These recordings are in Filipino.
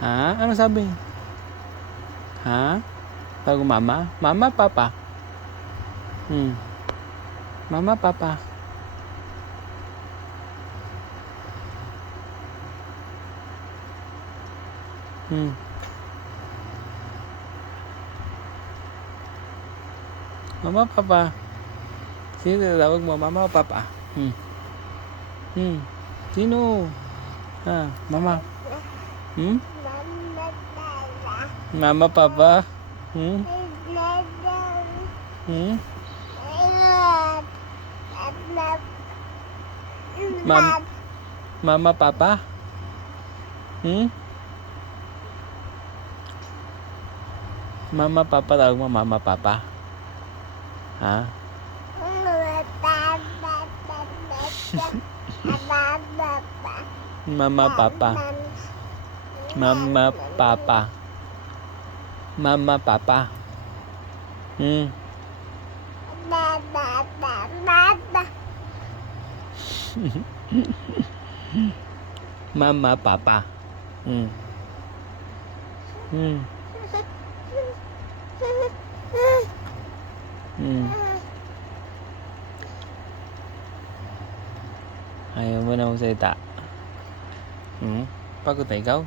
Ha? Ano sabi? Ha? Tawag mo mama? Mama, papa? Mama, papa? Mama, papa? Sino tawag mo? Mama o papa? Sino? Mama? Mama, papa? Mama, papa? Mama, papa, tawag mo mama, papa? Ha? Mama, papa? Mama, papa? Mama, papa? Mama, papa? Ayaw mo na magsalita. Pagod na ikaw?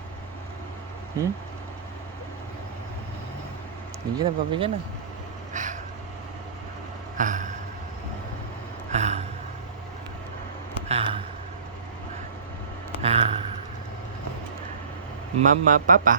Bigyan na, pabigyan na. Mama, papa?